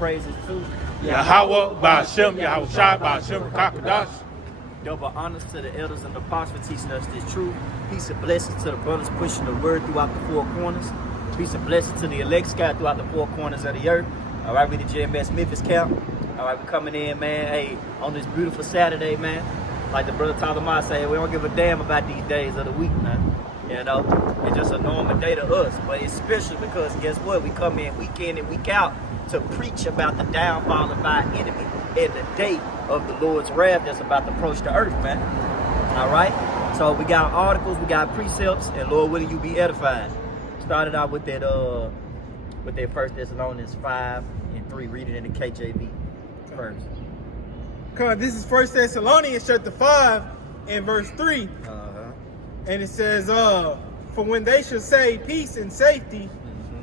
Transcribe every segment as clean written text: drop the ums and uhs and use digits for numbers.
praises to Yahweh, Ba'ashem, Yahushua, Ba'ashem, Kakadash. Double honors to the elders and the apostles for teaching us this truth. Peace and blessings to the brothers pushing the word throughout the four corners. Peace and blessings to the elect scattered throughout the four corners of the earth. All right, we the JMS Memphis camp. All right, we coming in, man. Hey, on this beautiful Saturday, man. Like the brother Talmud say, we don't give a damn about these days of the week, man. You know, it's just a normal day to us, but it's special because guess what? We come in week in and week out to preach about the downfall of our enemy and the day of the Lord's wrath that's about to approach the earth, man. All right? So we got articles, we got precepts, and Lord willing, you be edified. Started out with that 1 Thessalonians 5:3, reading in the KJV first. This is 1 Thessalonians chapter 5 and verse 3. And it says, for when they shall say peace and safety,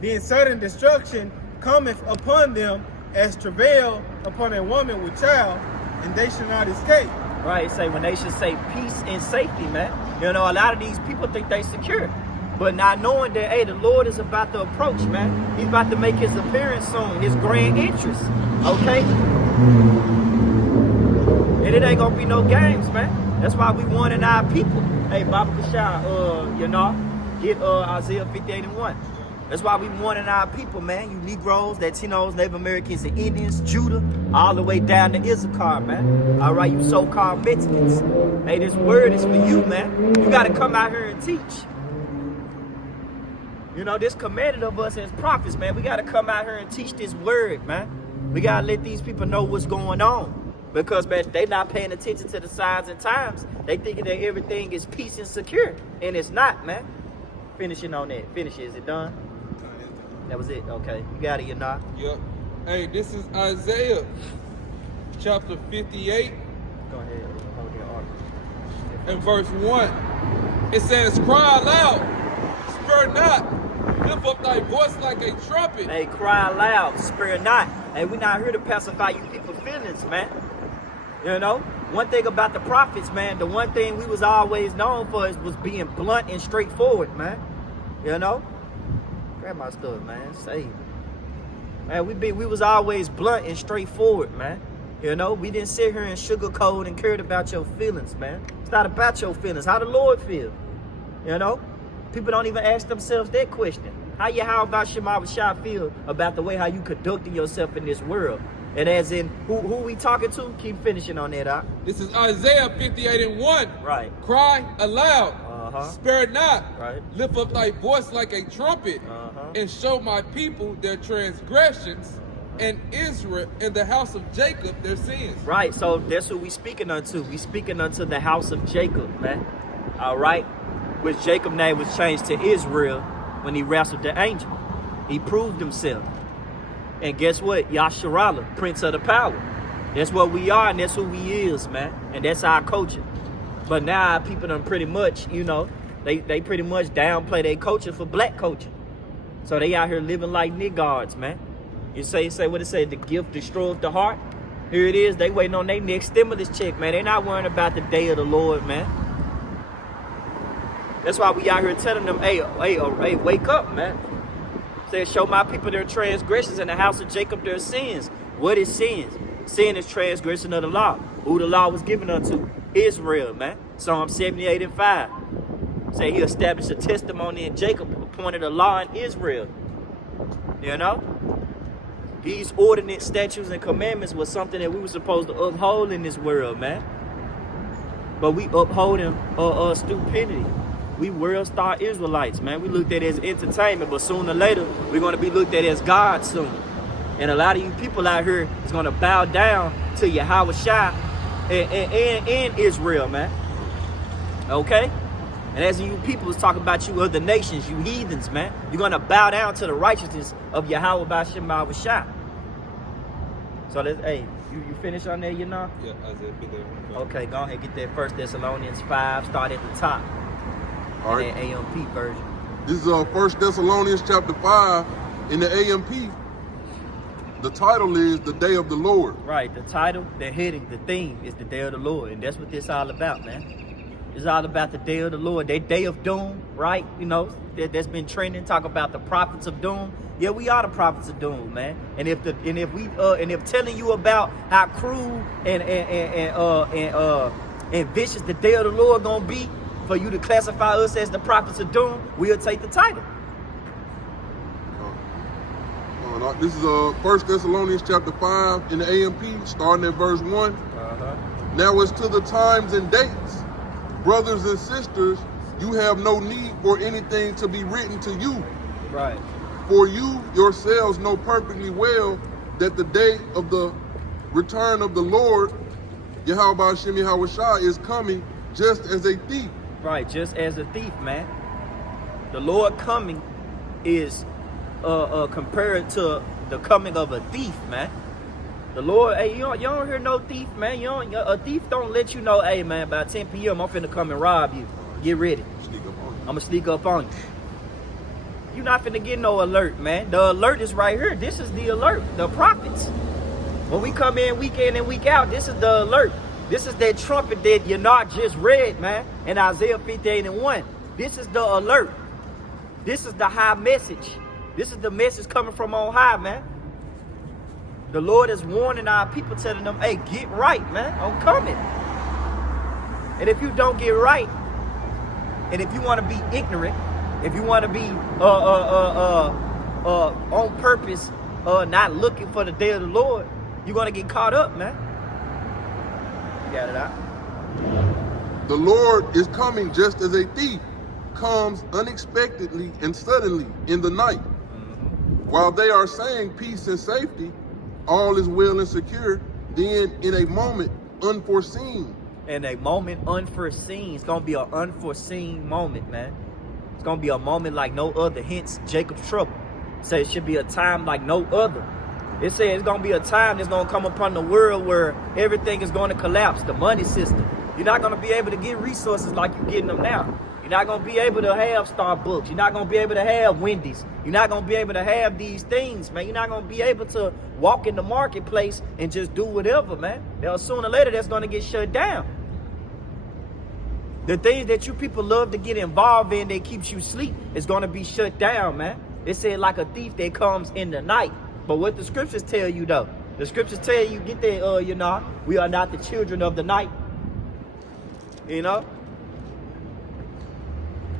then sudden destruction cometh upon them as travail upon a woman with child, and they shall not escape. Right, say when they should say peace and safety, man. You know, a lot of these people think they secure, but not knowing that, hey, the Lord is about to approach, man. He's about to make his appearance soon, his grand entrance, okay? And it ain't gonna be no games, man. That's why we wanting our people. Hey, Baba Kashai, you know, get Isaiah 58:1. That's why we wanting our people, man. You Negroes, Latinos, Native Americans, and Indians, Judah, all the way down to Issachar, man. All right, you so-called Mexicans. Hey, this word is for you, man. You got to come out here and teach. You know, this commanded of us as prophets, man. We got to come out here and teach this word, man. We got to let these people know what's going on. Because, man, they not paying attention to the signs and times. They thinking that everything is peace and secure. And it's not, man. Finishing on that. Finish it. Is it done? That was it. Okay. You got it, you're not? Yep. Hey, this is Isaiah chapter 58. Go ahead. Hold your arm. And verse 1. It says, cry aloud, spare not, lift up thy voice like a trumpet. Hey, cry loud, spare not. Hey, we're not here to pacify you people's feelings, man. You know, one thing about the prophets, man, the one thing we was always known for was being blunt and straightforward, man. You know? Grab my stuff, man. Save it. Man, we was always blunt and straightforward, man. You know, we didn't sit here and sugarcoat and cared about your feelings, man. It's not about your feelings. How the Lord feel? You know? People don't even ask themselves that question. How about Shema Rashad feel about the way how you conducting yourself in this world? And as in, who we talking to? Keep finishing on that, This is Isaiah 58:1. Right. Cry aloud, spare not, right. Lift up thy voice like a trumpet, and show my people their transgressions, and Israel and the house of Jacob their sins. Right, so that's what we speaking unto. We speaking unto the house of Jacob, man. All right? Which Jacob's name was changed to Israel when he wrestled the angel. He proved himself. And guess what? Yasharallah, Prince of the Power. That's what we are and that's who we is, man. And that's our culture. But now people done pretty much, you know, they pretty much downplay their culture for black culture. So they out here living like niggards, man. You say what it say, the gift destroys the heart. Here it is, they waiting on their next stimulus check, man. They not worrying about the day of the Lord, man. That's why we out here telling them, hey, wake up, man. Say, show my people their transgressions and the house of Jacob their sins. What is sins? Sin is transgression of the law. Who the law was given unto? Israel, man. Psalm 78:5. Say he established a testimony in Jacob, appointed a law in Israel. You know? These ordinance, statutes, and commandments was something that we were supposed to uphold in this world, man. But we upholding stupidity. We world star Israelites, man. We looked at it as entertainment, but sooner or later, we're going to be looked at as God soon. And a lot of you people out here is going to bow down to Yahweh Shai and Israel, man. Okay? And as you people is talking about you other nations, you heathens, man, you're going to bow down to the righteousness of Yahweh Ba'Shem Shai. So, hey, you finish on there, you know? Yeah, Isaiah 58. Okay, go ahead and get that 1 Thessalonians 5, start at the top. All right. In the AMP version. This is 1 Thessalonians chapter 5 in the AMP. The title is The Day of the Lord. Right, the title, the heading, the theme is the Day of the Lord. And that's what this all about, man. It's all about the Day of the Lord. That Day of Doom, right? You know, that's been trending. Talk about the prophets of doom. Yeah, we are the prophets of doom, man. And if telling you about how cruel and vicious the day of the Lord gonna be for you to classify us as the prophets of doom, we'll take the title. This is 1 Thessalonians chapter 5 in the AMP, starting at verse 1. Now as to the times and dates, brothers and sisters, you have no need for anything to be written to you. Right. For you yourselves know perfectly well that the day of the return of the Lord, Yahweh Hashem Yahushua, is coming just as a thief. Right, just as a thief, man. The Lord coming is compared to the coming of a thief, man. The Lord, hey, you don't hear no thief, man. A thief don't let you know, hey, man, by 10 p.m. I'm finna come and rob you. Get ready. I'm gonna sneak up on you. You're not finna get no alert, man. The alert is right here. This is the alert, the prophets. When we come in and week out, this is the alert. This is that trumpet that you're not just read, man, in Isaiah 58:1. This is the alert. This is the high message. This is the message coming from on high, man. The Lord is warning our people, telling them, hey, get right, man. I'm coming. And if you don't get right, and if you want to be ignorant, if you want to be on purpose, not looking for the day of the Lord, you're going to get caught up, man. You got it out? The Lord is coming just as a thief comes unexpectedly and suddenly in the night. While they are saying peace and safety, all is well and secure, then in a moment unforeseen. In a moment unforeseen. It's going to be an unforeseen moment, man. It's going to be a moment like no other. Hence, Jacob's trouble. Say it should be a time like no other. It says it's going to be a time that's going to come upon the world where everything is going to collapse. The money system. You're not going to be able to get resources like you're getting them now. You're not going to be able to have Starbucks. You're not going to be able to have Wendy's. You're not going to be able to have these things, man. You're not going to be able to walk in the marketplace and just do whatever, man. Sooner or later, that's going to get shut down. The things that you people love to get involved in that keeps you asleep is going to be shut down, man. It said like a thief that comes in the night. But what the scriptures tell you, though, the scriptures tell you, get that, we are not the children of the night. You know?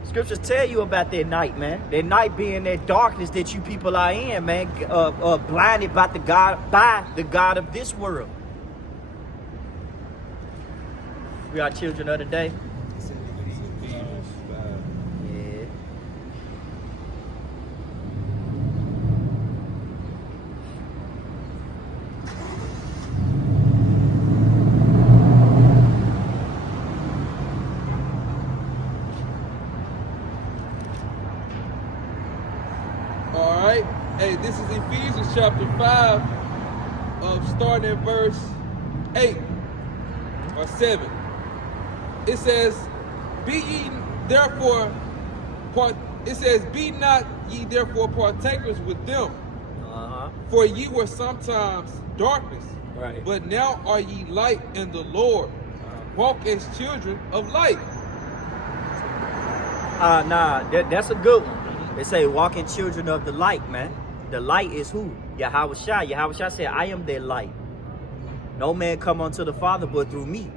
Scriptures tell you about that night, man. That night being that darkness that you people are in, man. Blinded by the God of this world. We are children of the day. Yeah. All right. Hey, this is Ephesians chapter 5, starting at verse 8 or 7. It says, be not ye therefore partakers with them. For ye were sometimes darkness, Right. but now are ye light in the Lord. Walk as children of light. That's a good one. They say walking children of the light, man. The light is who? Yahushua. Yahushua said, I am that light. No man come unto the Father but through me.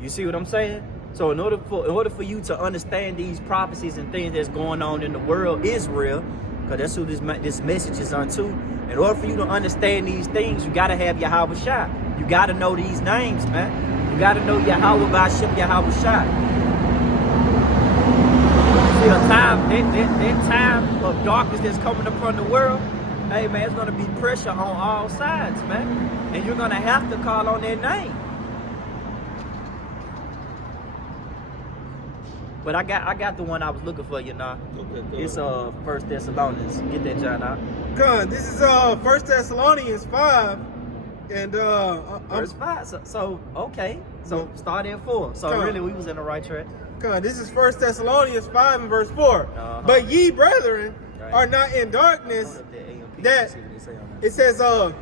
You see what I'm saying? So in order for you to understand these prophecies and things that's going on in the world, Israel, because that's who this message is unto. In order for you to understand these things, you got to have Yahushua. You got to know these names, man. You got to know Yahweh B'Ashem Yahushua. See, that time of darkness that's coming upon the world, hey, man, it's going to be pressure on all sides, man. And you're going to have to call on that name. But I got the one I was looking for, you know. Okay, It's 1 Thessalonians. Get that, John, out. Come, this is 1 Thessalonians 5, and Verse 5. So okay. So start at 4. So Come. really, we was in the right track. come, this is 1 Thessalonians 5 and verse 4. Uh-huh. But ye, brethren, Right. are not in darkness. Hold up that AMP, That see what they say on that.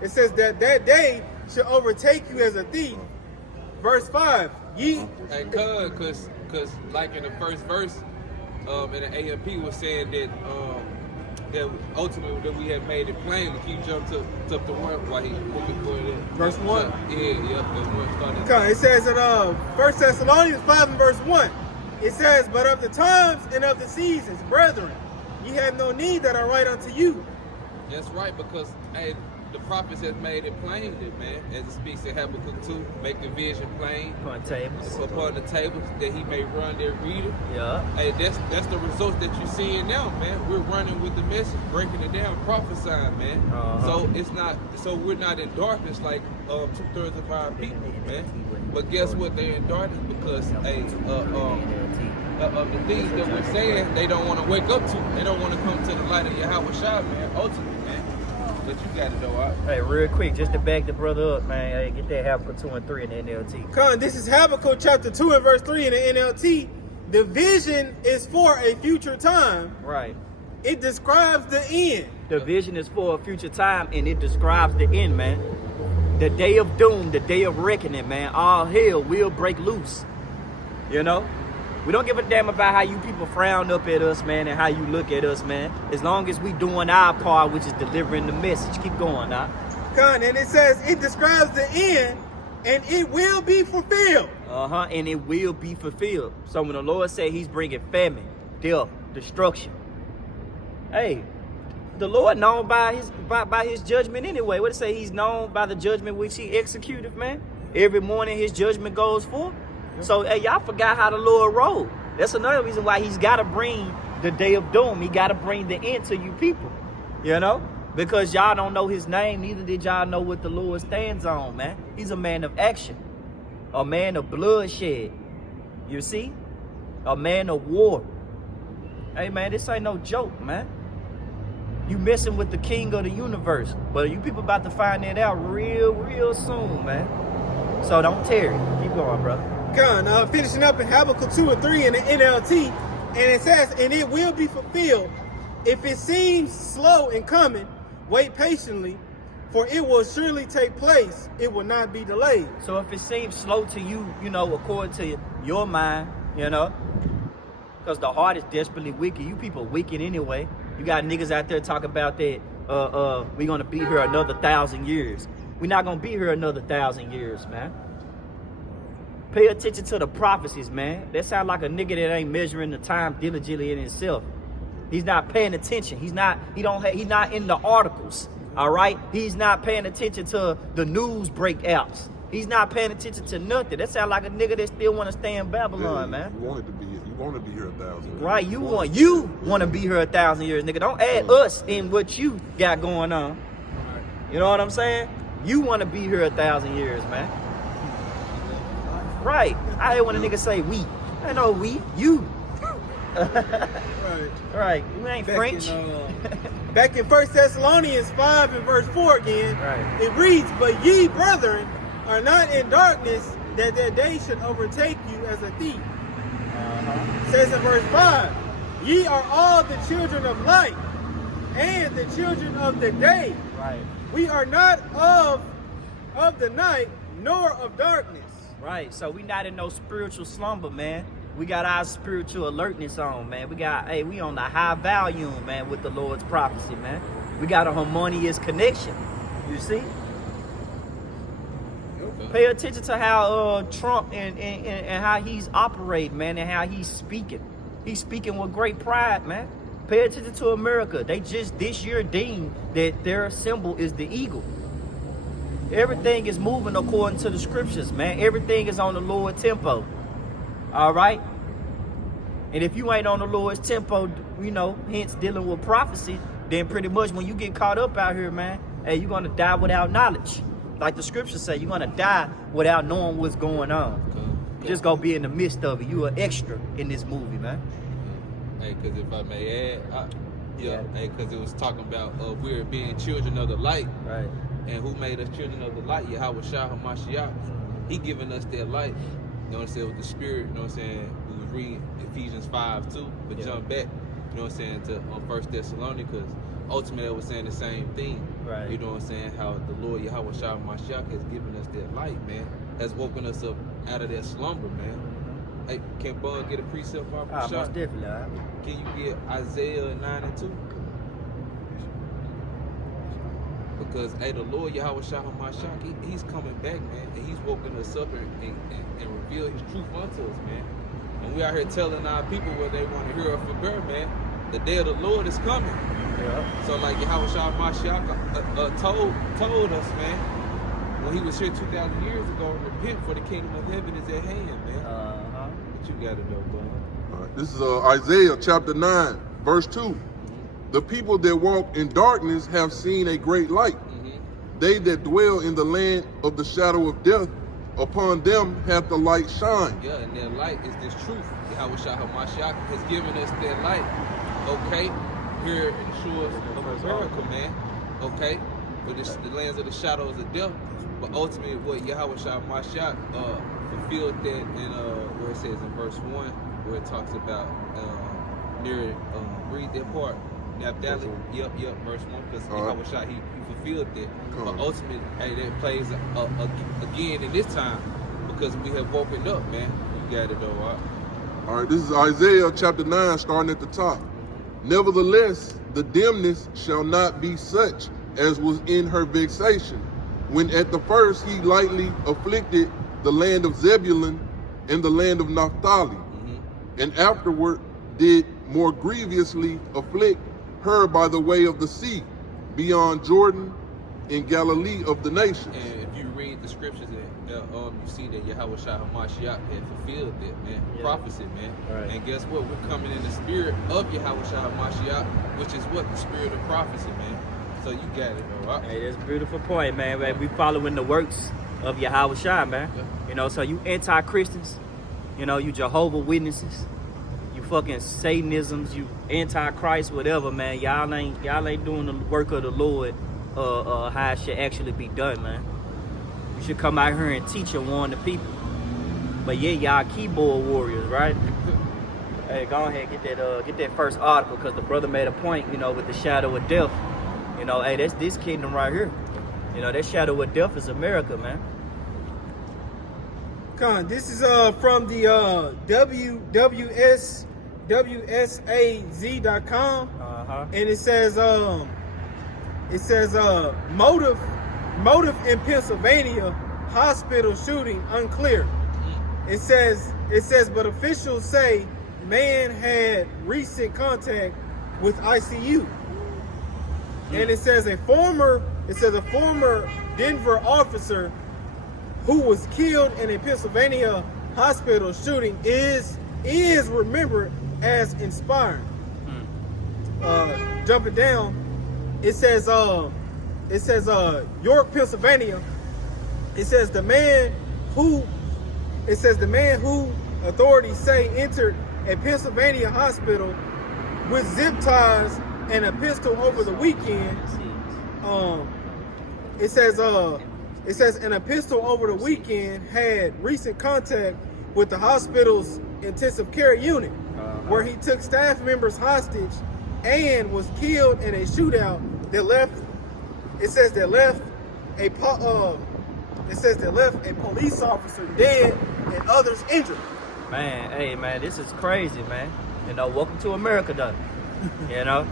it says that day shall overtake you as a thief. Verse 5. Ye And cause like in the first verse, in the AMP was saying that that ultimately that we had made it plain. Can you jump to the one while he looking for it? Verse 1? Yeah, that's where it started. Okay, it says in 1 Thessalonians 5 and verse 1, it says, but of the times and of the seasons, brethren, ye have no need that I write unto you. That's right, because hey, the prophets have made it plain, that, man, as it speaks in Habakkuk 2, make the vision plain Upon tables. upon the tables, that he may run their reader. Yeah. Hey, that's the results that you're seeing now, man. We're running with the message, breaking it down, prophesying, man. So it's not, so we're not in darkness like 2/3 of our people, man. But guess what? They're in darkness because of the things that we're saying, they don't want to wake up to. They don't want to come to the light of Yahweh Shah, man. Ultimately, man. But you got it though, all right? Hey, real quick, just to back the brother up, man. Hey, get that Habakkuk 2 and 3 in the NLT. Con, this is Habakkuk chapter 2 and verse 3 in the NLT. The vision is for a future time. Right. It describes the end. The vision is for a future time, and it describes the end, man. The day of doom, the day of reckoning, man. All hell will break loose. You know? We don't give a damn about how you people frown up at us, man, and how you look at us, man. As long as we doing our part, which is delivering the message. Keep going, now. Con, and it says it describes the end, and it will be fulfilled. And it will be fulfilled. So when the Lord said he's bringing famine, death, destruction. Hey, the Lord known by his judgment anyway. What it say? He's known by the judgment which he executed, man. Every morning his judgment goes forth. So, hey, y'all forgot how the Lord rolled. That's another reason why he's got to bring the day of doom. He got to bring the end to you people, you know? Because y'all don't know his name, neither did y'all know what the Lord stands on, man. He's a man of action, a man of bloodshed, you see? A man of war. Hey, man, this ain't no joke, man. You messing with the king of the universe. But you people about to find that out real soon, man. So don't tarry. Keep going, brother. God, finishing up in Habakkuk 2 and 3 in the NLT, and it says, and it will be fulfilled. If it seems slow in coming, wait patiently, for it will surely take place. It will not be delayed. So if it seems slow to you, you know, according to your mind, you know, because the heart is desperately wicked. You people wicked anyway. You got niggas out there talking about that, we're going to be here another 1,000 years. We're not going to be here another 1,000 years, man. Pay attention to the prophecies, man. That sound like a nigga that ain't measuring the time diligently in himself. He's not paying attention. He's not in the articles. All right? He's not paying attention to the news breakouts. He's not paying attention to nothing. That sound like a nigga that still want to stay in Babylon, man. You want to be here 1,000 years. Right, you want to be here 1,000 years, nigga. Don't add us in what you got going on. You know what I'm saying? You want to be here 1,000 years, man. Right. I hate when a nigga say we. I know we. You. Right. You ain't French. Back in 1 Thessalonians 5 and verse 4 again, Right. It reads, but ye, brethren, are not in darkness, that their day should overtake you as a thief. It says in verse 5, ye are all the children of light and the children of the day. Right. We are not of the night, nor of darkness. Right. So we not in no spiritual slumber, man. We got our spiritual alertness on, man. We on the high volume, man, with the Lord's prophecy, man. We got a harmonious connection. You see? Pay attention to how Trump and how he's operating, man, and how he's speaking. He's speaking with great pride, man. Pay attention to America. They just this year deemed that their symbol is the eagle. Everything is moving according to the scriptures, man. Everything is on the Lord's tempo. All right? And if you ain't on the Lord's tempo, you know, hence dealing with prophecy, then pretty much when you get caught up out here, man, hey, you're going to die without knowledge. Like the scriptures say, you're going to die without knowing what's going on. You're just going to be in the midst of it. You an extra in this movie, man. Hey, because if I may add, hey, because it was talking about we're being children of the light. Right. And who made us children of the light? Yahweh Shah HaMashiach. He giving us that light. You know what I'm saying? With the spirit, you know what I'm saying? We was reading Ephesians 5 too, but jump back, you know what I'm saying, to 1 Thessalonians, because ultimately I was saying the same thing. Right. You know what I'm saying? How the Lord Yahweh Shah HaMashiach has given us that light, man. Has woken us up out of that slumber, man. Hey, can Bud get a precept for our Most definitely. Can you get Isaiah 9 and 2? Because hey, the Lord Yahweh Shah Hamashiach, he's coming back, man, and he's woken us up and revealed his truth unto us, man. And we out here telling our people what they want to hear or forbear, man. The day of the Lord is coming. Yeah. So like Yahweh Shah Hamashiach told us, man, when he was here 2,000 years ago, repent for the kingdom of heaven is at hand, man. What you gotta know, bro? All right, this is Isaiah chapter 9, verse 2. The people that walk in darkness have seen a great light. They that dwell in the land of the shadow of death, upon them hath the light shine. Yeah, and that light is this truth. Yahweh Shah Hamashiach has given us that light, okay, here in the shores of America, man, okay, with the lands of the shadows of death. But ultimately, what Yahweh Shah Hamashiach fulfilled that in where it says in verse 1, where it talks about read that part. Naphtali, yep, verse 1, because Yahweh Shah, he fulfilled that. But ultimately, hey, that plays again in this time because we have woken up, man. You got it, though, all right? All right, this is Isaiah chapter 9, starting at the top. Nevertheless, the dimness shall not be such as was in her vexation, when at the first he lightly afflicted the land of Zebulun and the land of Naphtali, and afterward did more grievously afflict her by the way of the sea, beyond Jordan, in Galilee of the nations. And if you read the scriptures, you see that Yahweh Shah Hamashiach had fulfilled that, man, prophecy, man. Right. And guess what? We're coming in the spirit of Yahweh Shah Hamashiach, which is what? The spirit of prophecy, man. So you got it, though, right? Hey, that's a beautiful point, man. We following the works of Yahweh Shah, man. Yeah. You know, so you anti-Christians, you know, you Jehovah Witnesses, you fucking Satanisms, you anti-Christ, whatever, man. Y'all ain't doing the work of the Lord, how it should actually be done, man. You should come out here and teach and warn the people. But yeah, y'all keyboard warriors, right? Hey, go ahead, get that first article, because the brother made a point, you know, with the shadow of death. You know, hey, that's this kingdom right here. You know, that shadow of death is America, man. This is from the WSAZ.com, and it says motive in Pennsylvania hospital shooting unclear. It says but officials say man had recent contact with ICU. And it says a former Denver officer who was killed in a Pennsylvania hospital shooting is remembered as inspiring. Jumping down, it says York, Pennsylvania. It says the man who authorities say entered a Pennsylvania hospital with zip ties and a pistol over the weekend. It says and a pistol over the weekend had recent contact with the hospital's intensive care unit, where he took staff members hostage and was killed in a shootout that left a police officer dead and others injured. Man, hey, man, this is crazy, man. You know, welcome to America, though. You know,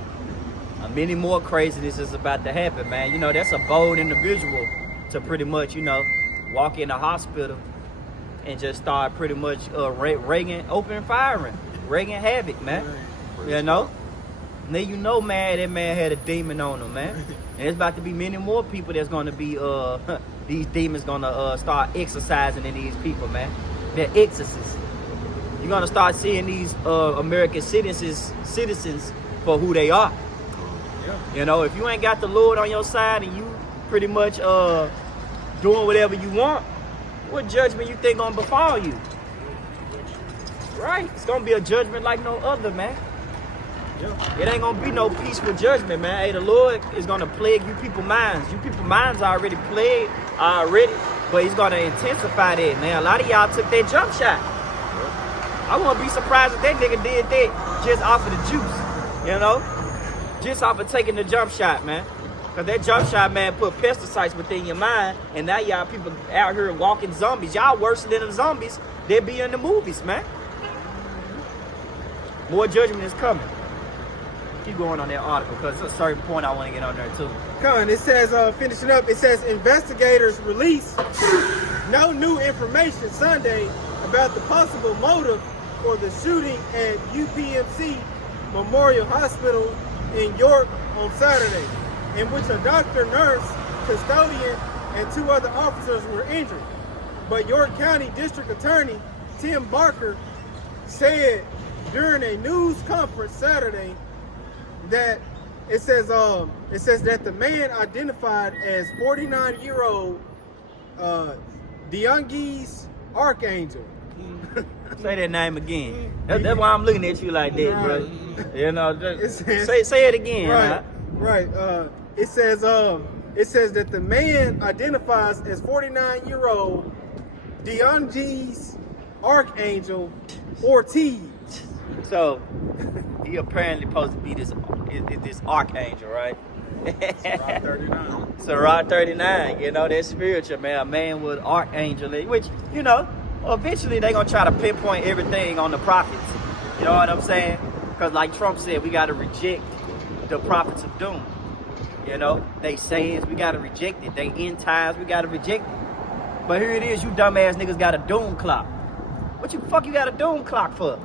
many more craziness is about to happen, man. You know, that's a bold individual to pretty much, you know, walk in a hospital and just start pretty much opening firing, wreaking havoc, man. You know? Now you know, man, that man had a demon on him, man. And there's about to be many more people that's going to be, these demons going to start exercising in these people, man. They're exorcists. You're going to start seeing these American citizens for who they are. Yeah. You know, if you ain't got the Lord on your side and you pretty much doing whatever you want, what judgment you think gonna befall you? Right? It's gonna be a judgment like no other, man. Yeah. It ain't gonna be no peaceful judgment, man. Hey, the Lord is gonna plague you people's minds. You people's minds are already plagued already, but he's gonna intensify that, man. A lot of y'all took that jump shot. I wouldn't be surprised if that nigga did that just off of the juice, you know? Just off of taking the jump shot, man. Because that jump shot, man, put pesticides within your mind, and now y'all people out here walking zombies. Y'all worse than the zombies that be in the movies, man. More judgment is coming. Keep going on that article because it's a certain point I want to get on there too. Con, it says, finishing up, it says investigators release no new information Sunday about the possible motive for the shooting at UPMC Memorial Hospital in York on Saturday, in which a doctor, nurse, custodian, and 2 other officers were injured. But York County District Attorney Tim Barker said during a news conference Saturday that it says that the man identified as 49-year-old Deongis Archangel. Say that name again. That's why I'm looking at you like that, bro. You know, just It says- say it again. Right. It says that the man identifies as 49-year-old Deongis Archangel Ortiz. So he apparently supposed to be this archangel, right? Sirach 39, you know, that's spiritual, man. A man with archangel, which, you know, eventually they're going to try to pinpoint everything on the prophets. You know what I'm saying? Because like Trump said, we got to reject the prophets of doom. You know, they sayings, we got to reject it. They end times, we got to reject it. But here it is, you dumbass niggas got a doom clock. What you fuck you got a doom clock for?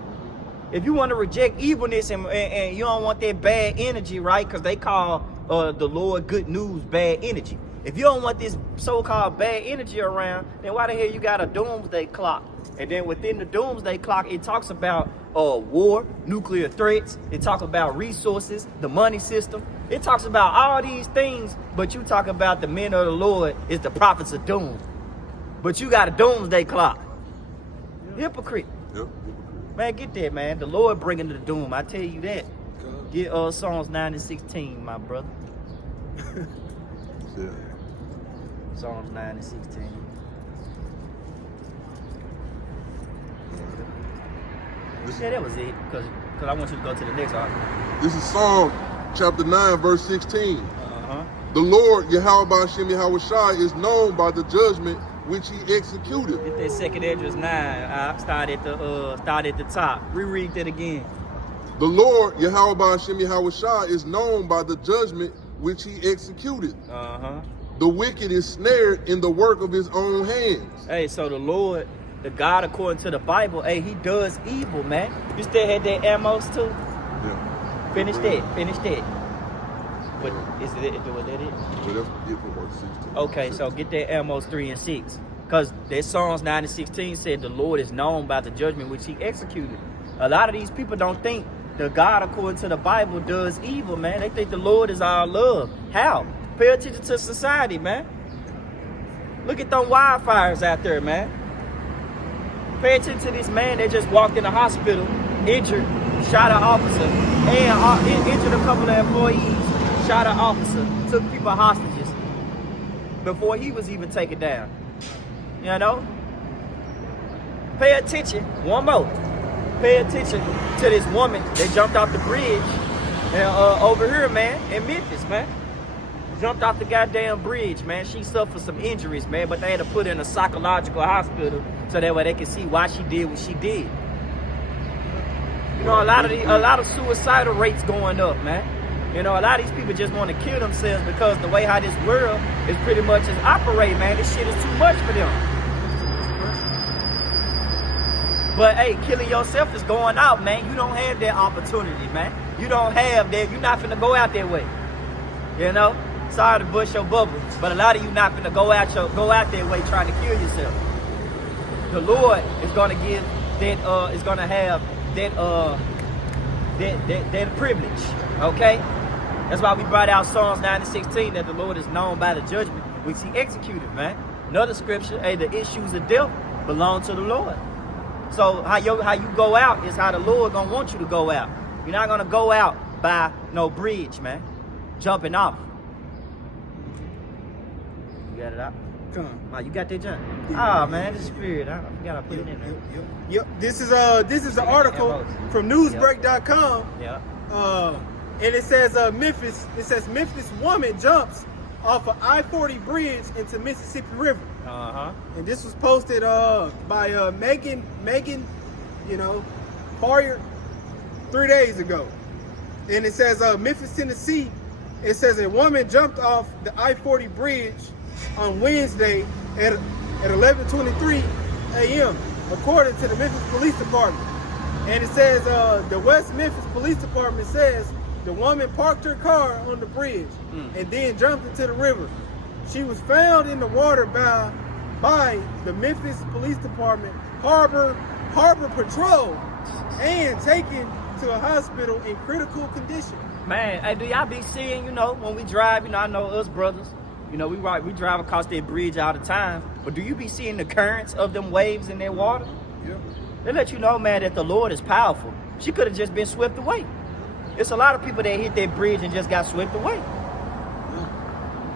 If you want to reject evilness and you don't want that bad energy, right? Because they call the Lord good news bad energy. If you don't want this so-called bad energy around, then why the hell you got a doomsday clock? And then within the doomsday clock, it talks about war, nuclear threats. It talks about resources, the money system. It talks about all these things, but you talk about the men of the Lord is the prophets of doom. But you got a doomsday clock. Hypocrite. Yep. Man, get that, man. The Lord bringing the doom. I tell you that. Get Psalms 9:16, my brother. Yeah. Psalms 9:16. Yeah, that was it. Cause I want you to go to the next article. This is Psalm chapter 9, verse 16. Uh-huh. The Lord, Yahweh Ba'Shem Yahweh Shai, is known by the judgment which he executed. Get that second address 9. I start at the top. Reread that again. The Lord, Yahweh Ba'Shem Yahweh Shai, is known by the judgment which he executed. Uh-huh. The wicked is snared in the work of his own hands. Hey, so the Lord, the God according to the Bible, hey, he does evil, man. You still had that Amos too? Yeah. Finish that. But was that it? But that's it for verse 16. Okay, so get that Amos 3 and 6. Because that Psalms 9 and 16 said the Lord is known by the judgment which he executed. A lot of these people don't think the God according to the Bible does evil, man. They think the Lord is all love. How? Pay attention to society, man. Look at them wildfires out there, man. Pay attention to this man that just walked in the hospital, injured, shot an officer, and injured a couple of employees, shot an officer, took people hostages before he was even taken down. You know? Pay attention. One more. Pay attention to this woman that jumped off the bridge over here, man, in Memphis, man. Jumped off the goddamn bridge, man. She suffered some injuries, man, but they had to put her in a psychological hospital so that way they could see why she did what she did. You know, a lot of suicidal rates going up, man. You know, a lot of these people just want to kill themselves because the way how this world is pretty much is operating, man. This shit is too much for them. But hey, killing yourself is going out, man. You don't have that opportunity, man. You don't have that. You're not finna go out that way. You know? Sorry to bust your bubble, but a lot of you not finna go out that way trying to kill yourself. The Lord is gonna give that is gonna have that privilege. Okay? That's why we brought out Psalms 9 and 16, that the Lord is known by the judgment which he executed, man. Another scripture, hey, the issues of death belong to the Lord. So how you go out is how the Lord gonna want you to go out. You're not gonna go out by no bridge, man. Jumping off. You got it out? Come on. Oh, you got that jump? Ah, man, the spirit. I forgot I put it in there. Yep. This is an article from newsbreak.com. Yeah. And it says Memphis woman jumps off of I-40 bridge into Mississippi River. Uh-huh. And this was posted by Megan, Fire 3 days ago. And it says, Memphis, Tennessee, it says a woman jumped off the I-40 bridge on Wednesday at 11:23 a.m., according to the Memphis Police Department. And it says the West Memphis Police Department says the woman parked her car on the bridge and then jumped into the river. She was found in the water by the Memphis Police Department Harbor Patrol and taken to a hospital in critical condition. Man, hey, do y'all be seeing, you know, when we drive, you know, I know us brothers, you know, we drive across that bridge all the time, but do you be seeing the currents of them waves in that water? Yeah. They let you know, man, that the Lord is powerful. She could have just been swept away. It's a lot of people that hit that bridge and just got swept away.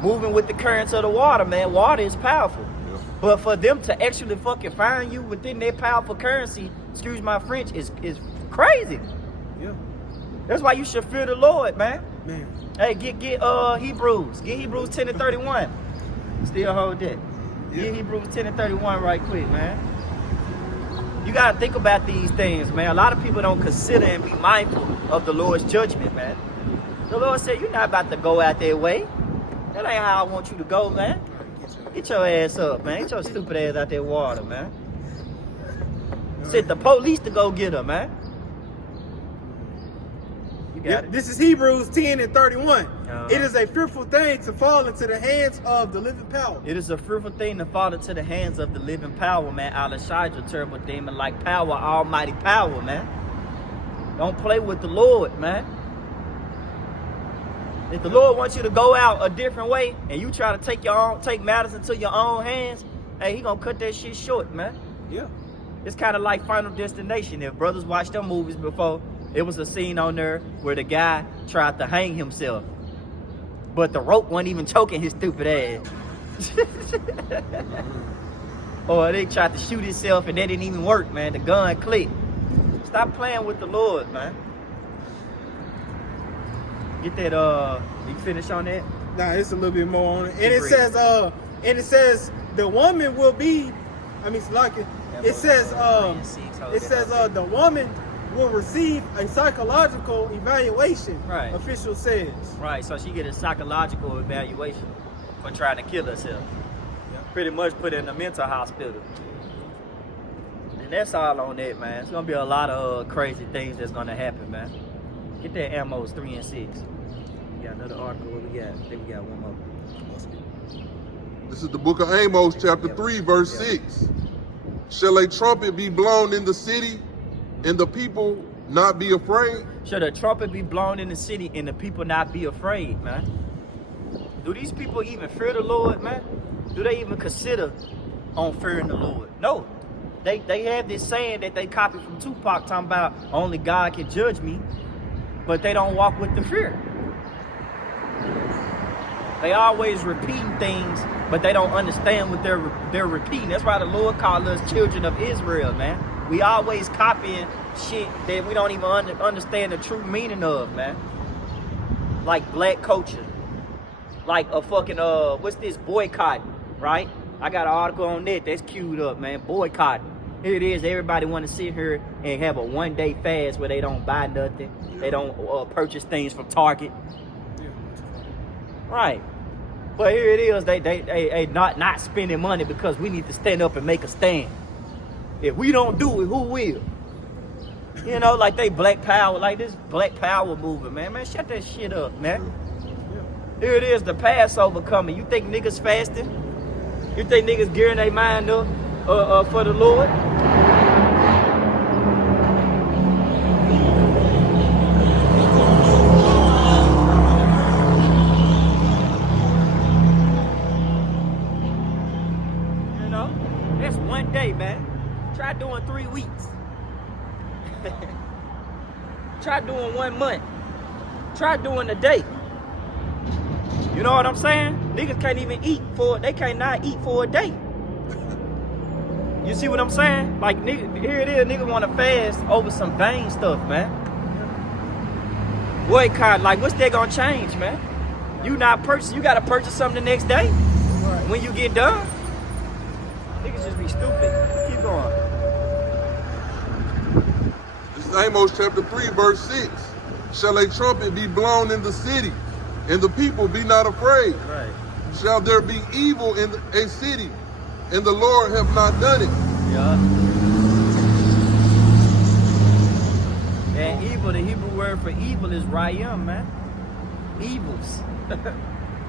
Moving with the currents of the water, man. Water is powerful. Yeah. But for them to actually fucking find you within their powerful currency, excuse my French, is crazy. Yeah. That's why you should fear the Lord, man. Man. Hey, get Hebrews. Get Hebrews 10 and 31. Still hold that. Get Hebrews 10 and 31 right quick, man. You gotta think about these things, man. A lot of people don't consider and be mindful of the Lord's judgment, man. The Lord said, you're not about to go out their way. That ain't how I want you to go, man. Get your ass up, man. Get your stupid ass out that water, man. Sent the police to go get her, man. You got it. This is Hebrews 10 and 31. Uh-huh. It is a fearful thing to fall into the hands of the living power. It is a fearful thing to fall into the hands of the living power, man. Al-Shadra, terrible demon like power, almighty power, man. Don't play with the Lord, man. If the Lord wants you to go out a different way and you try to take matters into your own hands, hey, he gonna cut that shit short, man. Yeah. It's kind of like Final Destination. If brothers watched them movies before, it was a scene on there where the guy tried to hang himself, but the rope wasn't even choking his stupid ass. Or they tried to shoot himself and that didn't even work, man. The gun clicked. Stop playing with the Lord, man. Get that, you finish on that? Nah, it's a little bit more on it. And Keep it says the woman will be, it's like it says the woman will receive a psychological evaluation. Right. Official says. Right, so she get a psychological evaluation for trying to kill herself. Pretty much put her in a mental hospital. And that's all on that, man. It's gonna be a lot of crazy things that's gonna happen, man. Get that Amos 3 and 6. We got another article. What we got? I think we got one more. This is the book of Amos, chapter 3, verse 6. Shall a trumpet be blown in the city, and the people not be afraid? Should a trumpet be blown in the city and the people not be afraid, man? Do these people even fear the Lord, man? Do they even consider on fearing the Lord? No. They have this saying that they copied from Tupac talking about only God can judge me, but they don't walk with the fear. They always repeating things, but they don't understand what they're repeating. That's why the Lord called us children of Israel, man. We always copying shit that we don't even understand the true meaning of, man. Like black culture. Like a fucking, what's this, boycott, right? I got an article on that that's queued up, man. Boycott. Here it is. Everybody want to sit here and have a one-day fast where they don't buy nothing. They don't purchase things from Target. Right. But here it is. They not spending money because we need to stand up and make a stand. If we don't do it, who will? You know, like they black power, like this black power movement, man. Man, shut that shit up, man. Here it is, the Passover coming. You think niggas fasting? You think niggas gearing their mind up for the Lord? You know, that's one day, man. Try doing 3 weeks. Try doing 1 month. Try doing a day. You know what I'm saying? Niggas can't even they cannot eat for a day. You see what I'm saying? Like, nigga, here it is, nigga want to fast over some vain stuff, man. Boycott, like, what's that gonna change, man? You gotta purchase something the next day. Right. When you get done. Niggas just be stupid. Keep going. This is Amos chapter 3, verse 6. shall a trumpet be blown in the city, and the people be not afraid. Right. Shall there be evil in a city, and the Lord have not done it? Yeah. And evil, the Hebrew word for evil is rayam, man. Evils.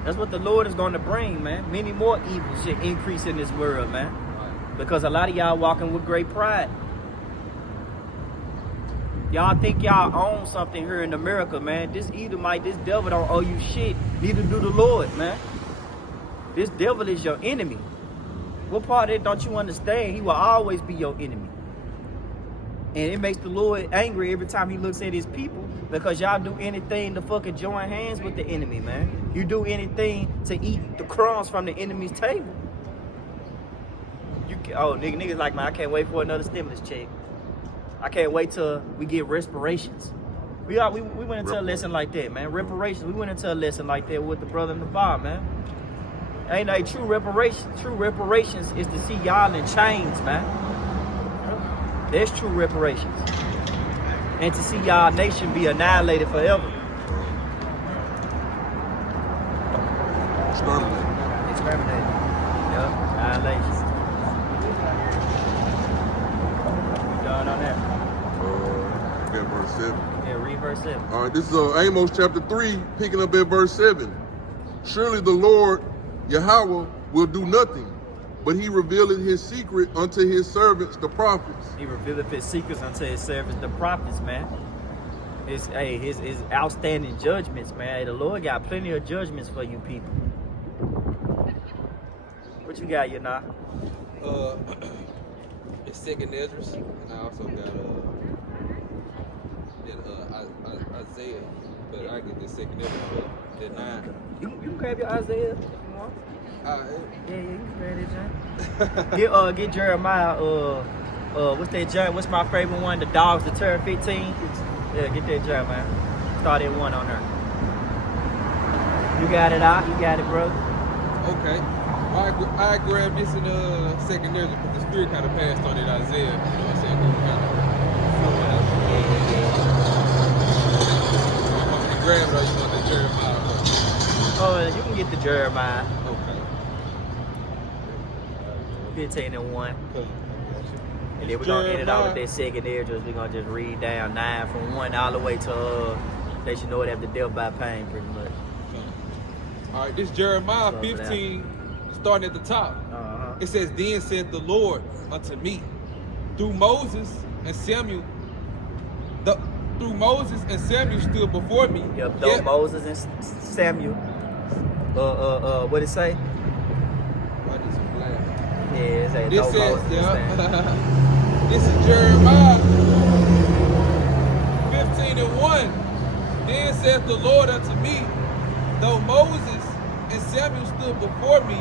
That's what the Lord is going to bring, man. Many more evils should increase in this world, man. Because a lot of y'all walking with great pride. Y'all think y'all own something here in America, man. This Edomite, this devil don't owe you shit. Neither do the Lord, man. This devil is your enemy. What part of it don't you understand? He will always be your enemy. And it makes the Lord angry every time he looks at his people, because y'all do anything to fucking join hands with the enemy, man. You do anything to eat the crumbs from the enemy's table. Niggas like, man, I can't wait for another stimulus check. I can't wait till we get reparations. We went into a lesson like that, man. Reparations. We went into a lesson like that with the brother in the bar, man. Ain't no true reparations. True reparations is to see y'all in chains, man. That's true reparations. And to see y'all nation be annihilated forever. Exterminated. Yep, annihilation. We done on that. Yeah, verse 7. Yeah, read verse 7. All right, this is Amos chapter 3, picking up at verse 7. Surely the Lord Yahweh will do nothing, but he revealeth his secret unto his servants, the prophets. He revealeth his secrets unto his servants, the prophets, man. His outstanding judgments, man. Hey, the Lord got plenty of judgments for you people. What you got, Yana? It's Second Esdras, and I also got Isaiah, but I get the Second Esdras, the 9. You can grab your Isaiah if you want. Alright. Yeah, you can grab that, John. Get Jeremiah. What's that, John? What's my favorite one? The Dogs Deter 15. Yeah, get that, Jeremiah. Start at 1 on her. You got it out. You got it, bro. Okay. I grabbed this in Second Esdras because the Spirit kind of passed on it, Isaiah. You know what I'm saying? You want me to grab it or you want the Jeremiah? Oh, you can get the Jeremiah. Okay. 15 and 1. And then we're going to end it out with that Second Esdras. We're going to just read down 9 from 1 all the way to they should know it after death by pain, pretty much. Okay. All right, this Jeremiah 15, starting at the top. It says, Then said the Lord unto me, through Moses and Samuel stood before me. Yep, though Moses and Samuel. What it say? What is black? Yeah, it say This though says, Moses and Samuel. This is Jeremiah 15 and 1. Then saith the Lord unto me, though Moses and Samuel stood before me,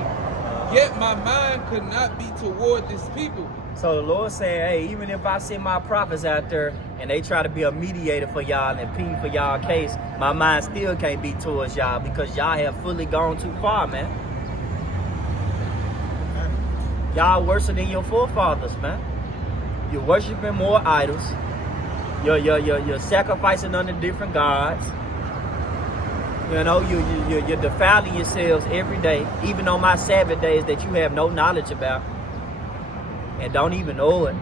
yet my mind could not be toward this people. So the Lord saying, hey, even if I send my prophets out there and they try to be a mediator for y'all and plead for y'all case, my mind still can't be towards y'all because y'all have fully gone too far, man. Y'all worse than your forefathers, man. You're worshiping more idols. You're sacrificing under different gods. You know, you're defiling yourselves every day, even on my Sabbath days that you have no knowledge about and don't even know it.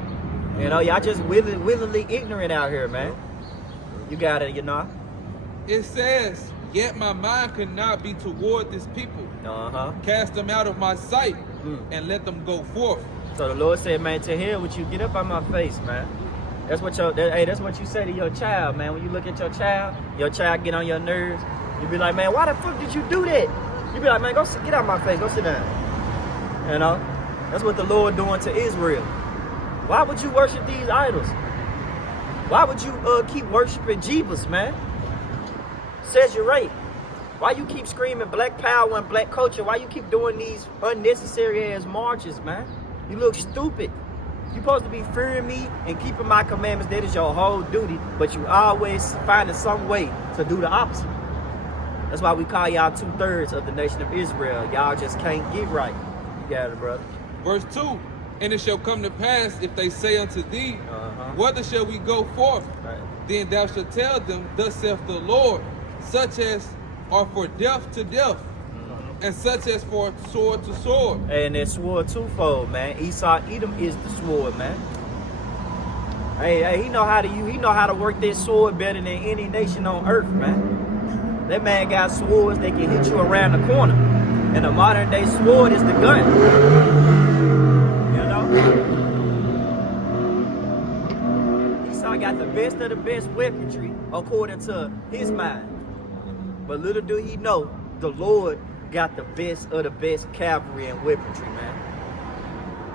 You know, y'all just willingly ignorant out here, man. You got it, you know? It says, yet my mind could not be toward this people. Cast them out of my sight and let them go forth. So the Lord said, man, to hell with you, get up out my face, man. That's what that's what you say to your child, man. When you look at your child get on your nerves. You be like, man, why the fuck did you do that? You be like, man, get out of my face, go sit down. You know? That's what the Lord doing to Israel. Why would you worship these idols? Why would you keep worshiping Jeebus, man? Says you're right. Why you keep screaming black power and black culture? Why you keep doing these unnecessary ass marches, man? You look stupid. You're supposed to be fearing me and keeping my commandments. That is your whole duty. But you always finding some way to do the opposite. That's why we call y'all 2/3 of the nation of Israel. Y'all just can't get right. You got it, brother. Verse 2. And it shall come to pass, if they say unto thee, whither shall we go forth? Right. Then thou shalt tell them, thus saith the Lord, such as are for death to death, and such as for sword to sword. And that sword twofold, man. Esau Edom is the sword, man. Hey, he know how to work that sword better than any nation on earth, man. That man got swords that can hit you around the corner. And the modern day sword is the gun. You know? Esau got the best of the best weaponry according to his mind. But little do he know, the Lord got the best of the best cavalry and weaponry, man.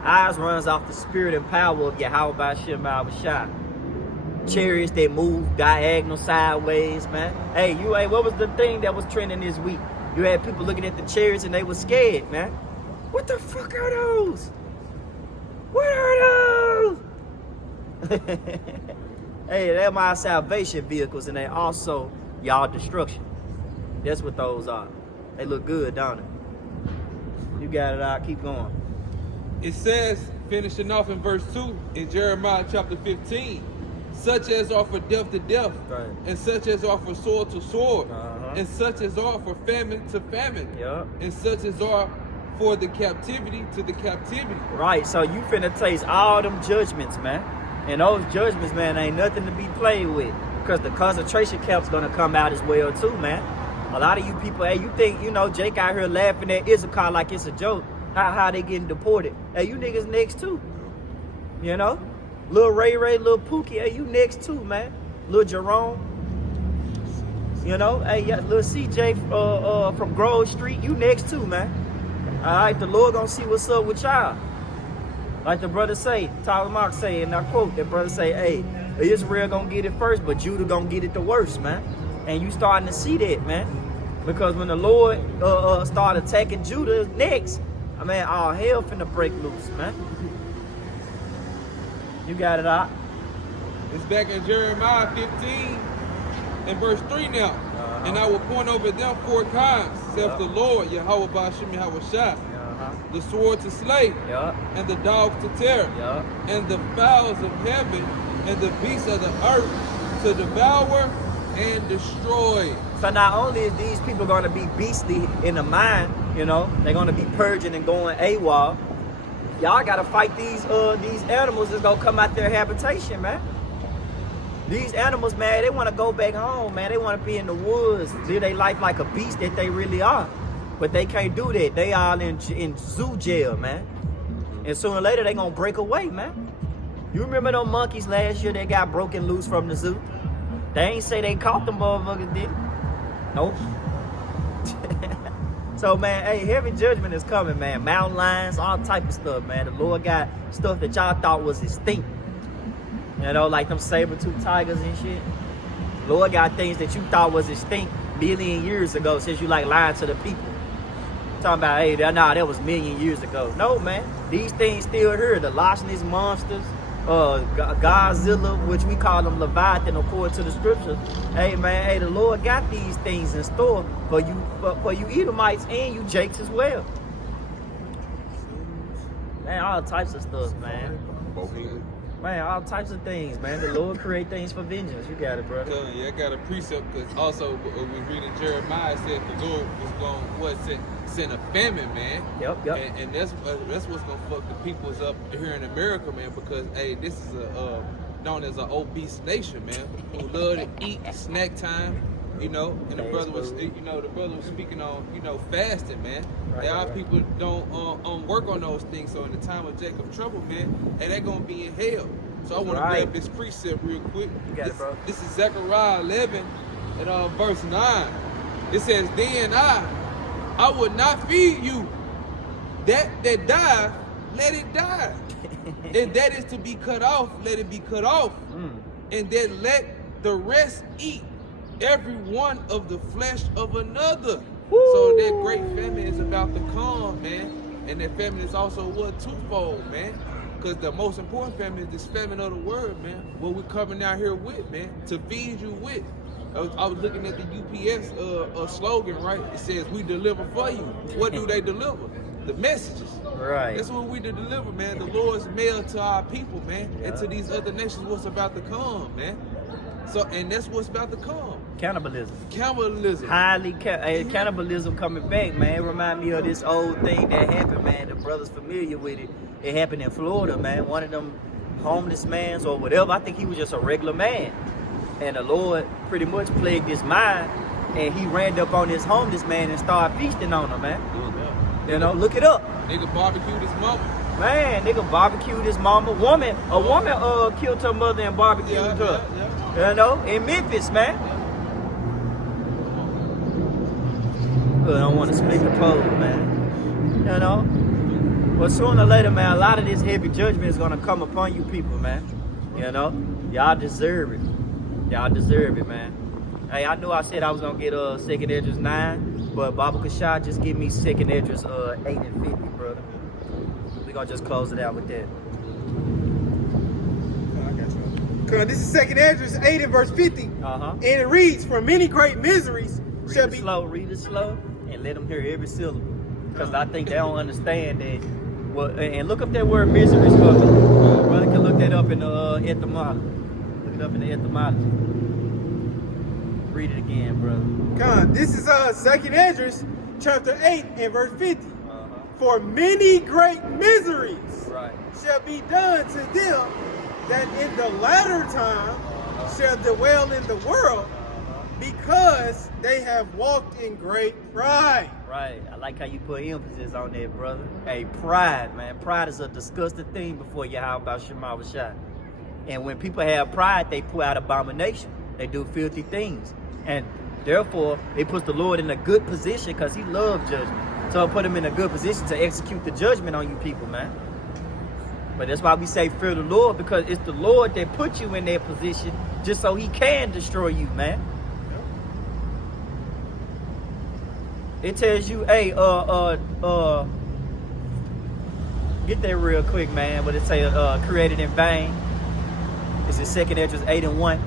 Eyes runs off the spirit and power of Yahweh Ba'Shem Al-Shah. Chariots that move diagonal sideways, man. Hey, what was the thing that was trending this week? You had people looking at the chariots and they were scared, man. What the fuck are those? What are those? Hey, they're my salvation vehicles and they also y'all destruction. That's what those are. They look good, don't it? You got it out. Keep going. It says, finishing off in verse 2, in Jeremiah chapter 15, such as are for death to death, Right. and such as are for sword to sword, Uh-huh. and such as are for famine to famine, Yup. and such as are for the captivity to the captivity. Right, so you finna taste all them judgments, man. And those judgments, man, ain't nothing to be played with. Because the concentration camp's gonna come out as well, too, man. A lot of you people, hey, you think, Jake out here laughing at Issachar like it's a joke. How they getting deported. Hey, you niggas next, too. You know? Lil Ray, Lil Pookie, hey, you next, too, man. Lil Jerome. You know? Hey, yeah, Lil CJ from Grove Street, you next, too, man. All right, the Lord gonna see what's up with y'all. Like the brother say, Tyler Mark say, and I quote, that brother say, hey, Israel gonna get it first, but Judah gonna get it the worst, man. And you starting to see that, man. Because when the Lord start attacking Judah next, I mean, all hell finna break loose, man. You got it out. It's back in Jeremiah 15 and verse 3 now. And I will point over them 4 kinds, saith the Lord, Yahweh Ba'Shem Yahweh Shah. The sword to slay, and the dogs to tear, and the fowls of heaven, and the beasts of the earth to devour and destroy. So not only is these people going to be beastly in the mind, they're going to be purging and going AWOL. Y'all got to fight these animals that's going to come out their habitation, man. These animals, man, they want to go back home, man. They want to be in the woods, live their life like a beast that they really are. But they can't do that. They all in zoo jail, man. And sooner or later, they going to break away, man. You remember them monkeys last year that got broken loose from the zoo? They ain't say they caught them motherfuckers, did they? Nope. So, man, hey, heavy judgment is coming, man. Mountain lions, all type of stuff, man. The Lord got stuff that y'all thought was extinct. Like them saber-tooth tigers and shit. The Lord got things that you thought was extinct million years ago since you lying to the people. Talking about, hey, that was million years ago. No, man. These things still here. The Loch Ness monsters, Godzilla, which we call them Leviathan according to the scriptures. Hey, man, hey, the Lord got these things in store for you Edomites and you Jakes as well. Man, all types of stuff, man. Man, all types of things, man. The Lord create things for vengeance. You got it, brother. I got a precept because also we reading Jeremiah, it said the Lord was going to send a famine, man. Yep. And that's what's gonna fuck the peoples up here in America, man. Because hey, this is known as an obese nation, man, who love to eat snack time. And the brother was speaking on, fasting, man. Right, our right. people don't work on those things. So in the time of Jacob's trouble, man, hey, they're gonna be in hell. So I want to grab this precept real quick. You got it, bro. This is Zechariah 11 and verse 9. It says, "Then I would not feed you. That died, let it die. And that is to be cut off, let it be cut off. And then let the rest eat every one of the flesh of another." So that great famine is about to come, man. And that famine is also twofold, man. Because the most important famine is this famine of the word, man. What we're coming out here with, man, to feed you with. I was looking at the UPS slogan, right? It says, "We deliver for you." What do they deliver? the messages. Right. That's what we to deliver, man. The Lord's mail to our people, man, and to these other nations what's about to come, man. So, and that's what's about to come. Cannibalism. Cannibalism. Cannibalism coming back, man. It remind me of this old thing that happened, man. The brothers familiar with it. It happened in Florida, man. One of them homeless mans or whatever. I think he was just a regular man. And the Lord pretty much plagued his mind. And he ran up on this homeless man and started feasting on him, man. You know, look it up. Nigga barbecued his mama. Man, nigga barbecued his mama. A woman killed her mother and barbecued her. Yeah. You know, in Memphis, man. I don't want to split the pole, man. You know? But sooner or later, man, a lot of this heavy judgment is going to come upon you people, man. You know? Y'all deserve it. Y'all deserve it, man. Hey, I knew I said I was going to get 2nd Esdras 9, but Baba Kashad just give me 2nd Esdras 8 and 50, brother. We're going to just close it out with that. Cause this is 2nd Esdras 8 and verse 50. And it reads, "For many great miseries shall be." Read it slow, and let them hear every syllable. Because I think they don't understand that. Well, and look up that word miseries for me. Brother can look that up in the etymology. Look it up in the etymology. Read it again, brother. This is 2nd Esdras chapter 8 and verse 50. "For many great miseries shall be done to them that in the latter time shall dwell in the world, because they have walked in great pride." Right. I like how you put emphasis on that, brother. Hey, pride, man. Pride is a disgusting thing before Yahweh Shema Shai. And when people have pride, they put out abomination. They do filthy things. And therefore, it puts the Lord in a good position because he loves judgment. So it put him in a good position to execute the judgment on you people, man. But that's why we say fear the Lord, because it's the Lord that put you in that position just so he can destroy you, man. It tells you, hey, get that real quick, man. What it say, created in vain. It's in 2nd Esdras 8 and 1.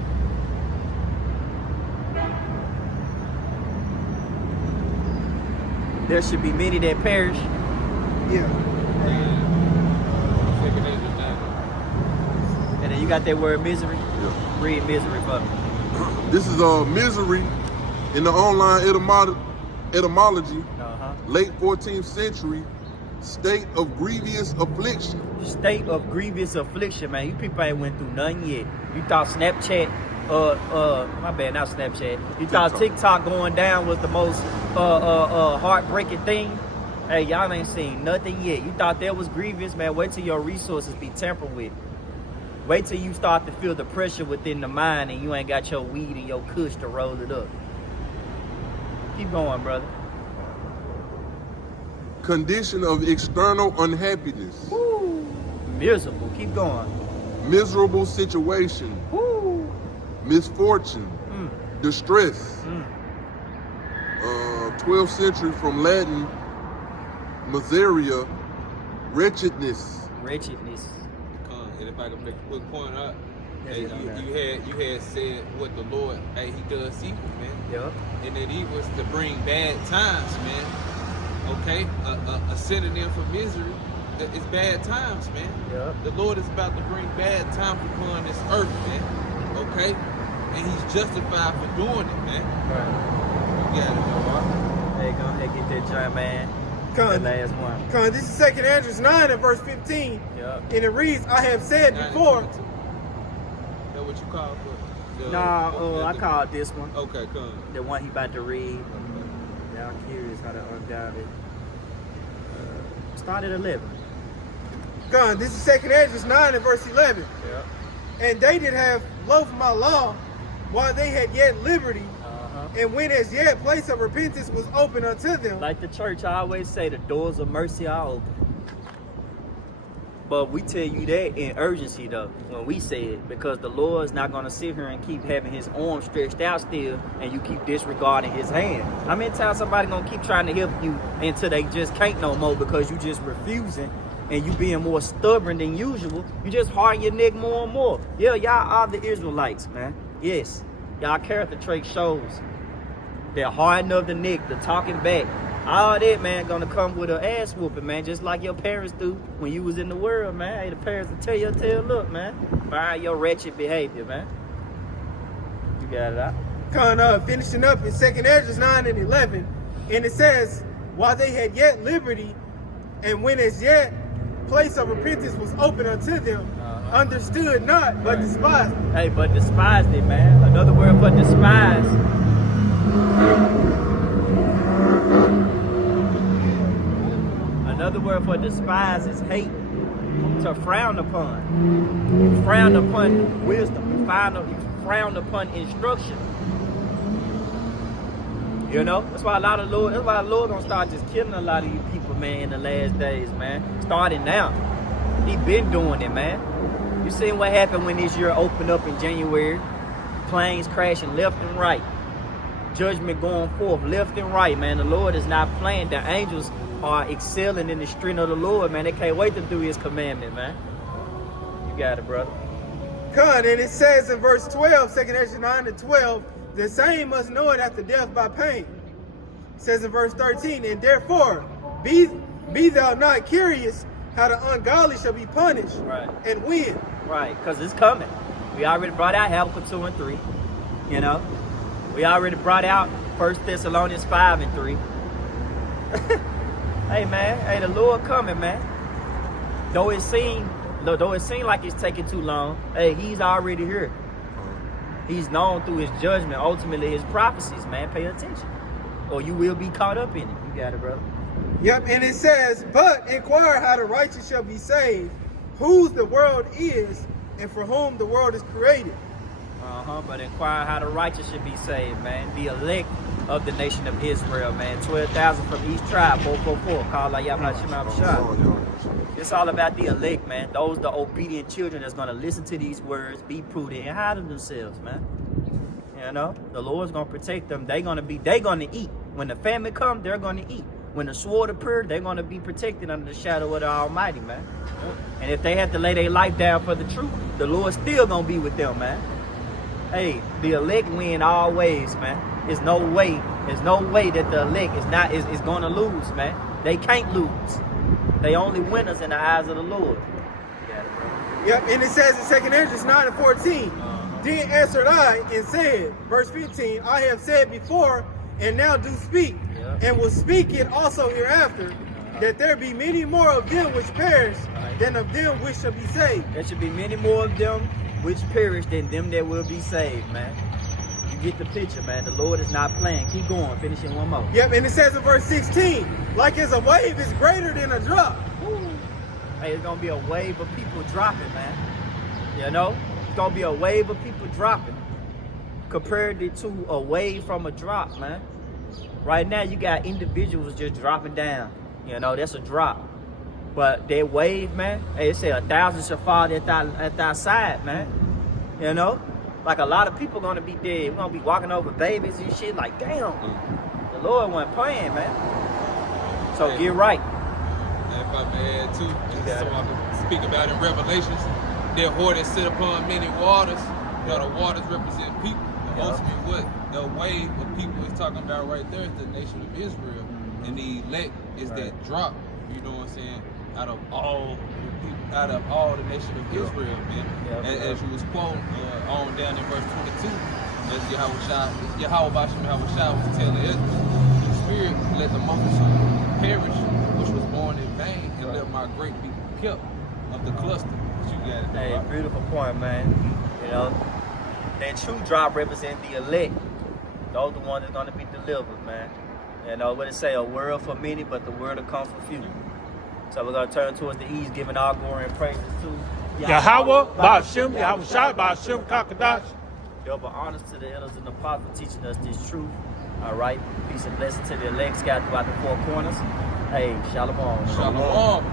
There should be many that perish. Yeah. And then you got that word misery. Yeah. Read misery for me. This is misery in the online etymology, late 14th century, state of grievous affliction. State of grievous affliction, man. You people ain't went through none yet. You thought Snapchat, my bad, not Snapchat. You thought TikTok going down was the most heartbreaking thing. Hey, y'all ain't seen nothing yet. You thought that was grievous, man. Wait till your resources be tampered with. Wait till you start to feel the pressure within the mind and you ain't got your weed and your kush to roll it up. Keep going, brother. Condition of external unhappiness. Woo. Miserable. Keep going. Miserable situation. Woo. Misfortune. Distress. 12th century from Latin, miseria, wretchedness. Wretchedness. And if I can make a quick point up, hey, you had said what the Lord, hey, he does evil, man. Yep. And that evil is to bring bad times, man. Okay? A synonym for misery is bad times, man. Yep. The Lord is about to bring bad times upon this earth, man. Okay? And he's justified for doing it, man. Right. You got it, man. Hey, go ahead, get that giant man. The last one. This is 2nd Esdras 9 and verse 15. Yep. And it reads, "I have said before." Is that what you call for? I called this one. Okay, come. The one he about to read. Y'all curious how to undown it. Start at 11. This is 2nd Esdras 9 and verse 11. Yep. "And they did have love my law while they had yet liberty, and when as yet place of repentance was open unto them." Like the church, I always say the doors of mercy are open. But we tell you that in urgency though, when we say it, because the Lord's not gonna sit here and keep having his arm stretched out still and you keep disregarding his hand. How many times somebody gonna keep trying to help you until they just can't no more because you just refusing and you being more stubborn than usual? You just harden your neck more and more. Yeah, y'all are the Israelites, man. Yes, y'all character trait shows. They're hardening of the neck, the talking back, All that, man, gonna come with an ass whooping, man, just like your parents do when you was in the world, man. Hey, the parents will tell your tale, look, man, mind your wretched behavior, man. You got it out. Finishing up in 2nd Ezra 9 and 11, and it says, while they had yet liberty, and when as yet place of repentance was open unto them, understood not, but despised it. Hey, but despised it, man. Another word for despise. Another word for despise is hate. To frown upon. You frown upon wisdom. You frown upon instruction. You know? That's why the Lord gonna start just killing a lot of you people, man, in the last days, man. Starting now. He been doing it, man. You seen what happened when this year opened up in January? Planes crashing left and right. Judgment going forth left and right, man. The Lord is not playing. The angels are excelling in the strength of the Lord, man. They can't wait to do his commandment, man. You got it, brother. And it says in verse 12, 2nd Ezra 9 and 12, the same must know it after death by pain. It says in verse 13, and therefore be thou not curious how the ungodly shall be punished, Right. And when. Right, because it's coming. We already brought out Habakkuk 2 and 3. You know? We already brought out 1 Thessalonians 5 and 3. Hey, man. Hey, the Lord coming, man. Though it seem like it's taking too long, hey, he's already here. He's known through his judgment, ultimately his prophecies, man. Pay attention, or you will be caught up in it. You got it, brother. Yep, and it says, but inquire how the righteous shall be saved, whose the world is, and for whom the world is created. But inquire how the righteous should be saved, man. The elect of the nation of Israel, man. 12,000 from each tribe, 444. Call like Yahweh. It's all about the elect, man. Those the obedient children that's gonna listen to these words, be prudent, and hide themselves, man. You know, the Lord's gonna protect them. They gonna eat. When the famine comes, they're gonna eat. When the sword appears, they're gonna be protected under the shadow of the Almighty, man. And if they have to lay their life down for the truth, the Lord's still gonna be with them, man. Hey, the elect win always, man. There's no way that the elect is gonna lose, man. They can't lose. They only winners in the eyes of the Lord. Yep, and it says in 2nd Ezra 9 and 14, Then answered I and said, verse 15, I have said before, and now do speak, and will speak it also hereafter, that there be many more of them which perish than of them which shall be saved. There should be many more of them which perish than them that will be saved, man. You get the picture, man. The Lord is not playing. Keep going. Finishing one more. Yep, and it says in verse 16, like as a wave is greater than a drop. Hey, it's gonna be a wave of people dropping, man. You know? It's gonna be a wave of people dropping. Compared it to a wave from a drop, man. Right now, you got individuals just dropping down. You know, that's a drop. But that wave, man, hey, it say 1,000 shall fall at thy side, man. You know? Like a lot of people gonna be dead. We're gonna be walking over babies and shit like, damn. The Lord wasn't playing, man. So get right. And if I may add too, so I can speak about in Revelations, their hordes sit upon many waters. You know, the waters represent people. And ultimately what the wave of people is talking about right there is the nation of Israel. And the elect is that drop, you know what I'm saying, out of all the nation of Israel, man. As you was quoting on down in verse 22, as Yahweh was telling Ezra, the Spirit let the multitude perish, which was born in vain, and let my great be kept of the cluster. You got it. Hey, beautiful point, man. You know, that true drop represents the elect. Those the ones that's gonna be delivered, man. You know what it say? A word for many, but the word will come for few. So we're gonna turn towards the east, giving all glory and praises to Yahweh, Ba'ashem, Yahweh Shai, Ba'ashem, Kakadash. Double honors to the elders and the prophets teaching us this truth. All right, peace and blessing to the elect scattered throughout the four corners. Hey, shalom. Shalom.